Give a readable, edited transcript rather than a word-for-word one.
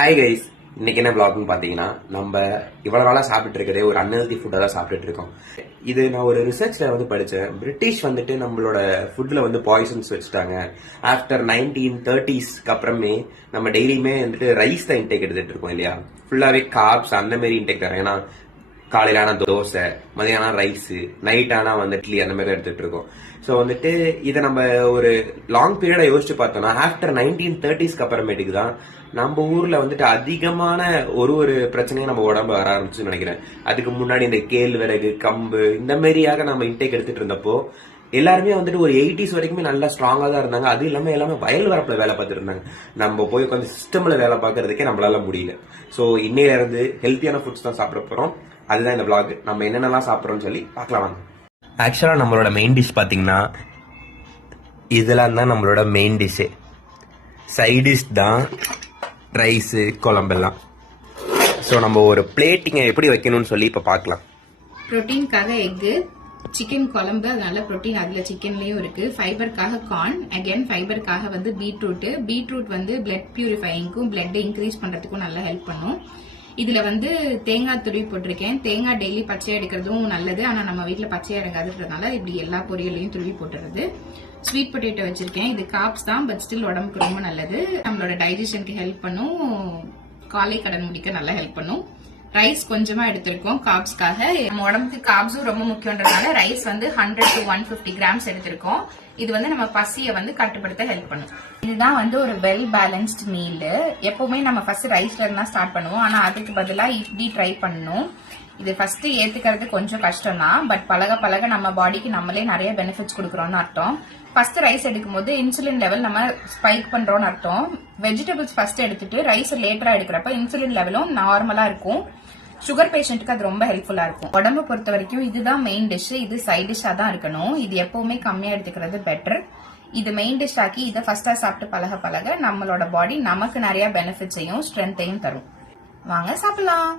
Hi guys, இன்னைக்கு என்ன vlogனு பாத்தீங்கன்னா, நம்ம இவ்வளவு நாளா சாப்பிட்டு இருக்கிறதே ஒரு அன்ஹெல்தி ஃபுட்டா தான் சாப்பிட்டுட்டு இருக்கோம். இது நான் ஒரு ரிசர்ச்ல படிச்சேன். பிரிட்டிஷ் நம்மளோட ஃபுட்ல பாய்சன்ஸ் வச்சுட்டாங்க. ஆஃப்டர் 1930s அப்புறமே நம்ம டெய்லியுமே ரைஸ் தான் இன்டேக் எடுத்துட்டு இருக்கோம் இல்லையா? ஃபுல்லாவே கார்ப்ஸ் அந்த மாதிரி இன்டேக் தரோம். ஏன்னா காலையில ஆனா தோசை, மதியானம் ரைஸ், நைட் ஆனா இட்லி அந்த மாதிரி எடுத்துட்டு இருக்கோம். ஸோ இதை நம்ம ஒரு லாங் பீரியடா யோசிச்சு பார்த்தோம்னா ஆஃப்டர் 1930s அப்புறமேட்டுக்கு தான் நம்ம ஊர்ல அதிகமான ஒரு பிரச்சனையும் நம்ம உடம்பு வர ஆரம்பிச்சுன்னு நினைக்கிறேன். அதுக்கு முன்னாடி இந்த கேழ்வரகு, கம்பு இந்த மாதிரியாக நம்ம இன்டேக் எடுத்துட்டு இருந்தப்போ எல்லாருமே ஒரு 80s வரைக்குமே நல்லா ஸ்ட்ராங்கா தான் இருந்தாங்க. அது இல்லாம எல்லாமே வயல் வரப்புல வேலை பார்த்துட்டு இருந்தாங்க. நம்ம போய் உட்காந்து சிஸ்டம்ல வேலை பார்க்கறதுக்கே நம்மளால முடியல. ஸோ இன்னையில இருந்து ஹெல்த்தியான ஃபுட்ஸ் தான் சாப்பிட போறோம். அதுதான் இந்த vlog. நம்ம என்னென்னலாம் சாப்பிட்றோம்னு சொல்லி பார்க்கலாம் வாங்க. ஆக்சுவலாக நம்மளோட மெயின் டிஷ் பார்த்தீங்கன்னா இதெல்லாம் தான் நம்மளோட மெயின் டிஷ்ஷு. சைட் டிஷ் தான் ரைஸு, குழம்பெல்லாம். ஸோ நம்ம ஒரு பிளேட்டிங்கை எப்படி வைக்கணும்னு சொல்லி இப்போ பார்க்கலாம். ப்ரோட்டீனுக்காக எக்கு, சிக்கன் குழம்பு, அதனால ப்ரோட்டீன் அதுல சிக்கன்லயும் இருக்கு. ஃபைபருக்காக கார்ன், அகைன் ஃபைபருக்காக பீட்ரூட் பிளட் பியூரிஃபைங்க்கும் பிளட் இன்க்ரீஸ் பண்றதுக்கும் நல்லா ஹெல்ப் பண்ணும். இதுல தேங்காய் துருவி போட்டிருக்கேன். தேங்காய் டெய்லி பச்சையா எடுக்கிறதும் நல்லது, ஆனா நம்ம வீட்டுல பச்சையா எடுக்காதுன்றதுனால இப்படி எல்லா பொரியலையும் துருவி போட்டுறது. ஸ்வீட் பொட்டேட்டோ வச்சிருக்கேன். இது காப்ஸ் தான், பட் ஸ்டில் உடம்புக்கு ரொம்ப நல்லது. நம்மளோட டைஜஷனுக்கு ஹெல்ப் பண்ணும், காலை கடன் முடிக்க நல்லா ஹெல்ப் பண்ணும். ரைஸ் கொஞ்சமா எடுத்திருக்கோம் காப்ஸ்க்காக. நம்ம உடம்புக்கு காப்ஸும் ரொம்ப முக்கியன்றதுனால ரைஸ் 100 to 150 கிராம்ஸ் எடுத்திருக்கோம். இது நம்ம பசியை கட்டுப்படுத்த ஹெல்ப் பண்ணும். இதுதான் ஒரு வெல் பேலன்ஸ்ட் மீல். எப்பவுமே நம்ம ஃபர்ஸ்ட் ரைஸ்ல இருந்தா ஸ்டார்ட் பண்ணுவோம், ஆனா அதுக்கு பதிலா இப்படி ட்ரை பண்ணணும். இது ஃபர்ஸ்ட் ஏத்துக்கிறது கொஞ்சம் கஷ்டம் தான், பட் பழக பழக நம்ம பாடிக்கு நம்மளே நிறைய பெனிஃபிட்ஸ் கொடுக்கறோம்னு அர்த்தம். ஃபர்ஸ்ட் ரைஸ் எடுக்கும் போது இன்சுலின் லெவல் நம்ம ஸ்பைக் பண்றோம்னு அர்த்தம். வெஜிடபிள்ஸ் ஃபர்ஸ்ட் எடுத்துட்டு ரைஸ் லேட்டரா எடுக்கிறப்ப இன்சுலின் லெவலும் நார்மலா இருக்கும். சுகர் பேஷண்ட்டுக்கு அது ரொம்ப ஹெல்ப்ஃபுல்லா இருக்கும். உடம்பு பொறுத்த வரைக்கும் இதுதான் மெயின் டிஷ். இது சைட் டிஷ்ஷா தான் இருக்கணும். இது எப்பவுமே கம்மியா எடுத்துக்கிறது பெட்டர். இது மெயின் டிஷ் ஆக்கி இதை ஃபர்ஸ்டா சாப்பிட்டு பழக பழக நம்மளோட பாடி நமக்கு நிறைய பெனிஃபிட்ஸையும் ஸ்ட்ரென்த்தையும் தரும். வாங்க சாப்பிடலாம்.